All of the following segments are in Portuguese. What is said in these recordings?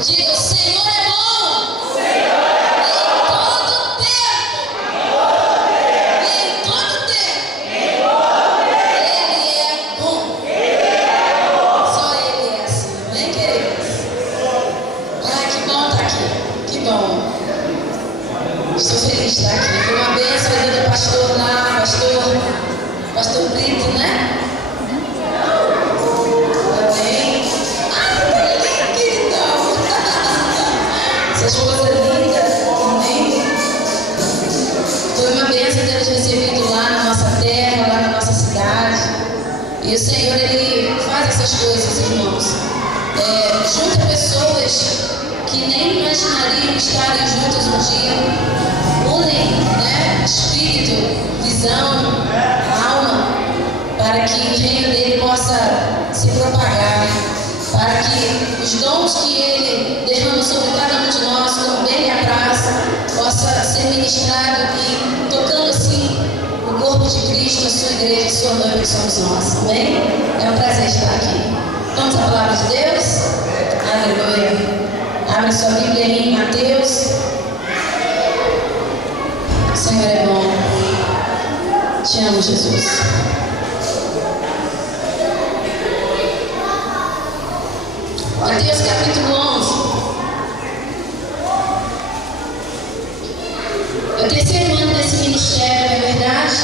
Diga, o Senhor é bom. Em todo tempo. Em todo tempo. Ele é bom. Só Ele é assim. Amém, queridos? Ai, que bom estar aqui. Que bom. Estou feliz de estar aqui. Foi uma bênção a vida do pastor lá, pastor Brito, né? Esposa linda, amém? Foi uma bênção ter nos recebido lá na nossa terra, lá na nossa cidade. E o Senhor, Ele faz essas coisas, irmãos. Junta pessoas que nem imaginariam estarem juntas um dia. Unem, né? Espírito, visão, alma, para que o reino dele possa se propagar. Para que os dons que Ele derrama sobre cada um de nós, como bem lhe apraz, possa ser ministrado e tocando assim o corpo de Cristo, a sua igreja, a sua noiva que somos nós. Amém? É um prazer estar aqui. Vamos à palavra de Deus? Aleluia. Abre sua Bíblia aí em Mateus. O Senhor é bom. Te amo, Jesus. Mateus capítulo 11. É o terceiro ano desse ministério, é verdade?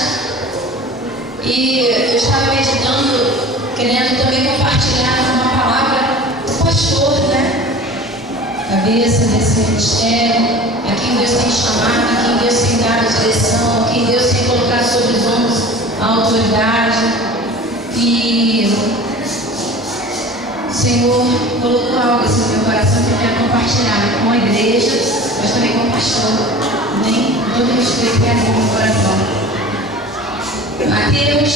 E eu estava meditando, querendo também compartilhar uma palavra do pastor, né? Cabeça desse ministério, a quem Deus tem chamado, a quem Deus tem dado a direção, a quem Deus tem colocado sobre os ombros a autoridade. E o Senhor colocou algo assim no meu coração que eu quero compartilhar com a igreja, mas também com o pastor. Amém? Todo respeito que é no meu coração. Mateus,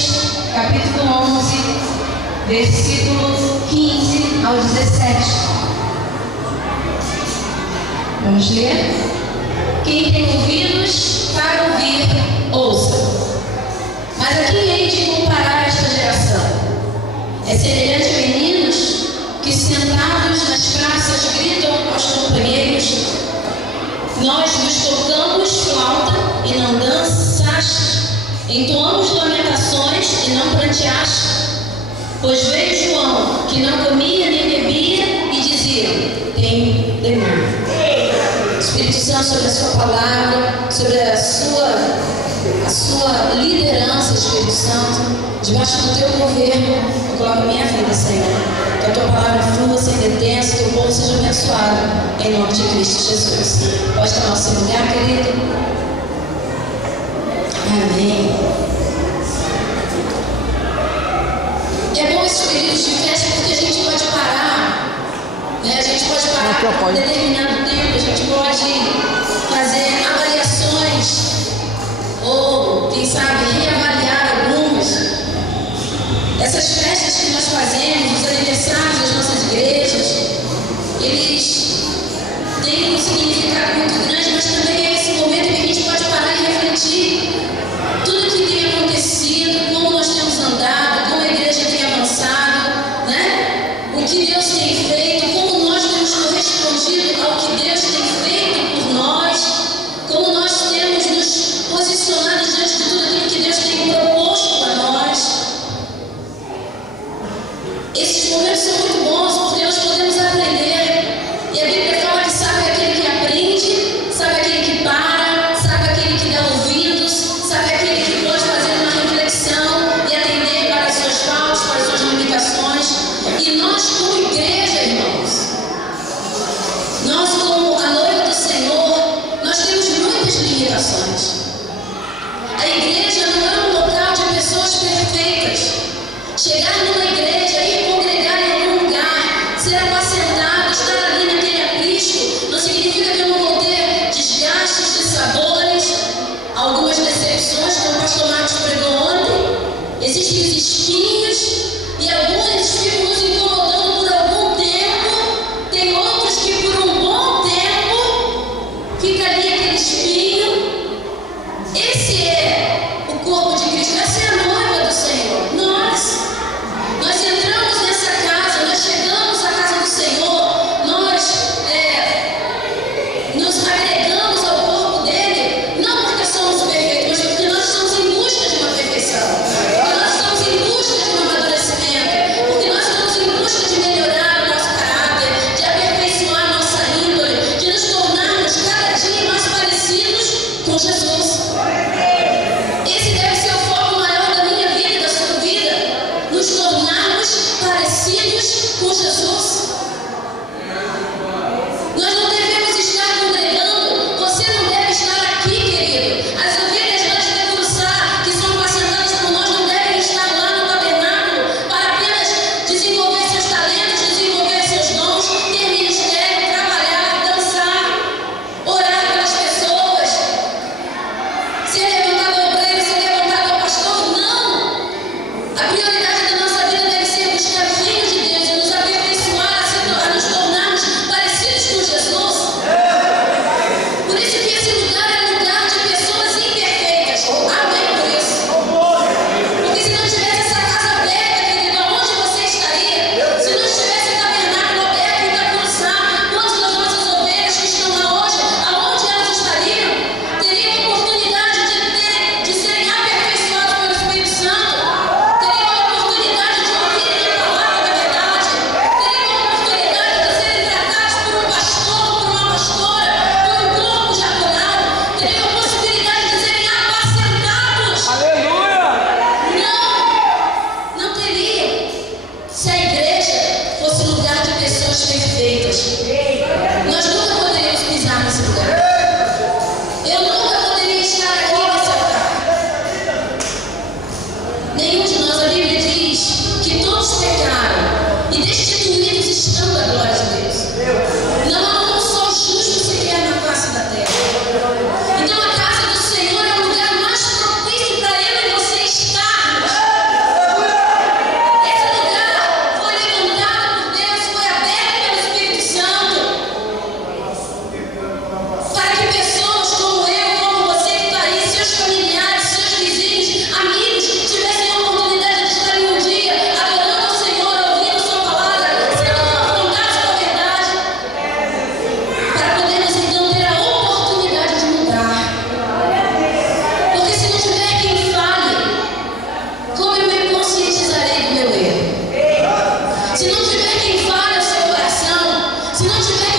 capítulo 11, versículo 15 ao 17. Vamos ler? Quem tem ouvidos para ouvir, ouça. Mas a quem hei de comparar esta geração? É semelhante a meninos que sentados nas praças gritam aos companheiros: nós vos tocamos flauta e não dançaste, entoamos lamentações e não pranteaste. Pois veio João, que não comia nem bebia, e dizia: tem demônio. Espírito Santo, sobre a sua palavra, sobre a sua liderança, Espírito Santo, debaixo do teu governo, eu coloco a minha vida, Senhor. Que a tua palavra flua sem detença, que o povo seja abençoado, em nome de Cristo Jesus. Pode tomar o seu lugar, querido? Amém. É bom esses períodos de festa porque a gente pode parar, né? A gente pode parar por um determinado tempo, a gente pode fazer avaliações, ou, quem sabe, reavaliar algumas. Essas festas que nós fazemos, os aniversários das nossas igrejas, eles têm um significado muito grande, mas também é esse momento que a gente pode parar e refletir tudo que tem acontecido, como nós temos andado, como a igreja tem avançado, né? O que Deus tem feito, como nós temos correspondido ao que Deus tem feito por nós, como nós temos nos posicionado diante de tudo aquilo que Deus tem proposto para nós. Esses momentos são muito bons porque nós podemos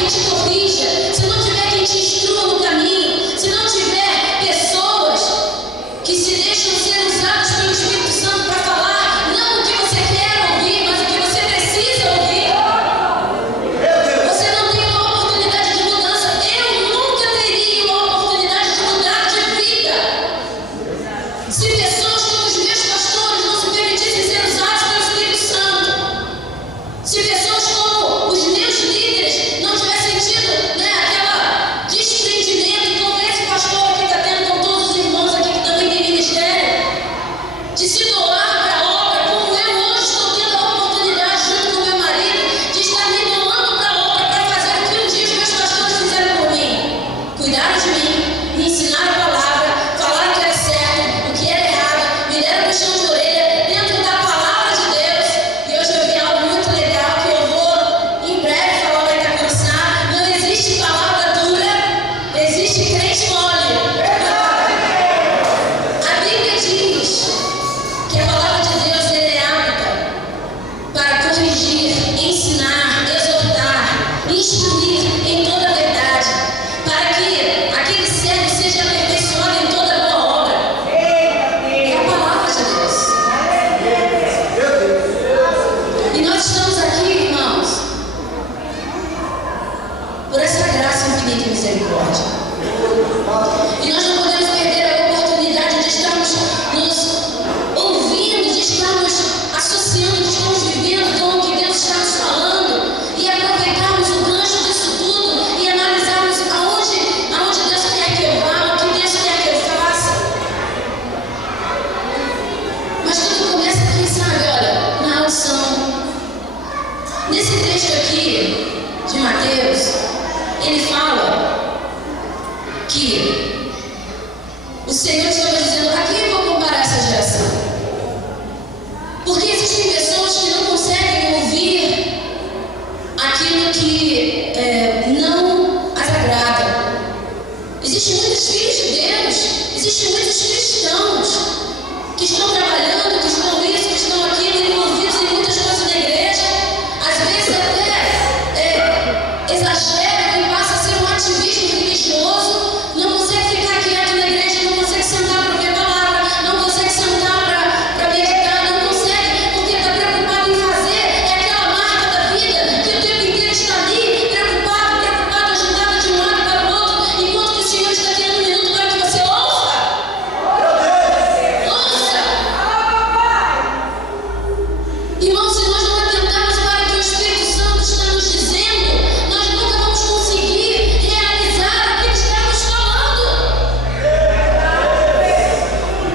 te corrija, se não tiver quem te instrua no caminho, se não tiver pessoas que se deixam ser usadas pelo Espírito Santo para falar não o que você quer ouvir, mas o que você precisa ouvir, você não tem uma oportunidade de mudança. Eu nunca teria uma oportunidade de mudar de vida se pessoas como os meus pastores não se permitissem ser usados pelo Espírito Santo, se pessoas como os meus líderes não tivessem tido, aquela desprendimento, e como esse pastor aqui está tendo com todos os irmãos aqui que também tem ministério, de se doar para a obra, como eu hoje estou tendo a oportunidade, junto com meu marido, de estar me doando para a obra, para fazer o que um dia os meus pastores fizeram por mim. Cuidaram de mim, me ensinaram a palavra, falaram que era certo, o que era errado, me deram puxão de orelha dentro da palavra de Deus. E hoje eu vi algo muito legal que eu vou em breve falar para Itacuruçá. Não existe palavra dura, existe crente mole. A Bíblia diz que a palavra de Deus é apta para corrigir, ensinar, exortar, instruir em toda a verdade, para que aquele servo seja aperfeiçoado em toda boa obra. É a palavra de Deus. E nós estamos aqui, irmãos, por essa graça infinita e misericórdia. E nós não podemos perder a oportunidade de estarmos nos ouvindo, de estarmos associando, de estarmos vivendo com o que Deus está nos falando e aproveitarmos o gancho disso tudo e analisarmos aonde Deus quer que eu vá, o que Deus quer que eu faça. Mas tudo começa aqui, sabe? Olha, na unção. Nesse texto aqui de Mateus, ele fala que o Senhor estava dizendo: a quem eu vou comparar essa geração? Porque existem pessoas que não conseguem ouvir aquilo que não as agrada. Existem muitos filhos de Deus, existem muitos cristãos que estão trabalhando, que estão isso, que estão aquilo, envolvidos em muitas coisas da igreja, às vezes até exageram e passa a ser um ativismo religioso, não consegue ficar quieto na igreja, não consegue sentar para ouvir a palavra, não consegue sentar para meditar, não consegue, porque está preocupado em fazer, é aquela marca da vida que o tempo inteiro está ali, preocupado, agitado de um lado para o outro, enquanto que o Senhor está querendo um minuto para que você ouça. Irmãos, se nós não atentarmos para o que o Espírito Santo está nos dizendo, nós nunca vamos conseguir realizar o que ele está nos falando.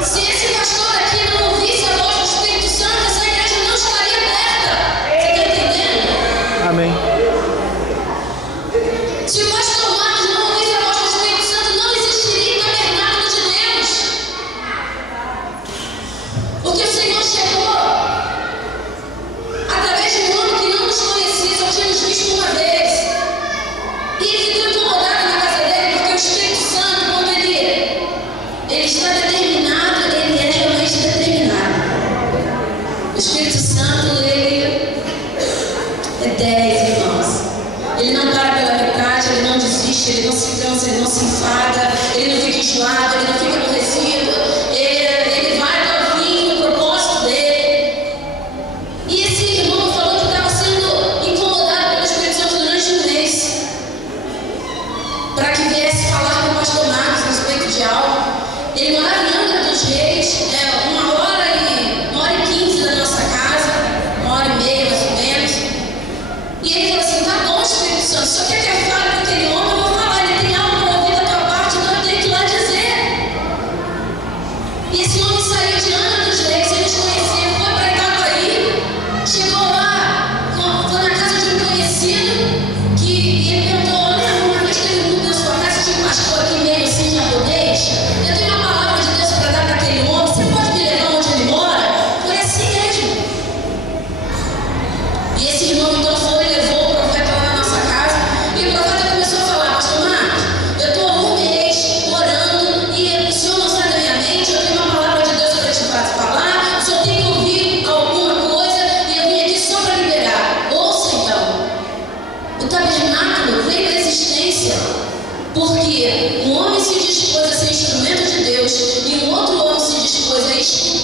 Se esse pastor aqui não ouvisse a voz do Espírito Santo, essa igreja não estaria aberta. Você está entendendo? Amém. Se o pastor Marcos não ouvisse a voz do Espírito Santo, não existiria o tabernáculo de Deus. Porque o Senhor chegou através de um homem que não nos conhecia, só tínhamos visto uma vez. E ele ficou incomodado na casa dele, porque o Espírito Santo, quando ele está determinado, ele é realmente determinado. O Espírito Santo, ele é 10, irmãos. Ele não para pela metade, ele não desiste, ele não se cansa, ele não se enfada, ele não fica enjoado, ele não fica aborrecido. Ele vai até o fim no propósito dele. E esse irmão falou que estava sendo incomodado pelo Espírito Santo durante um mês, para que viesse falar com o pastor Marcos a respeito de algo. Ele morava em Angra dos Reis, 1h15 da nossa casa, 1h30 mais ou menos. E ele falou assim: tá bom, Espírito Santo, só quer que eu fale com aquele homem, eu vou falar, ele tem algo para ouvir da tua parte, então eu tenho que ir lá dizer.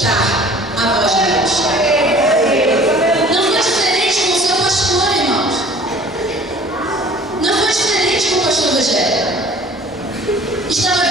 escutar a voz de Deus. Não foi diferente com o seu pastor, irmãos. Não foi diferente com o pastor Rogério. Estava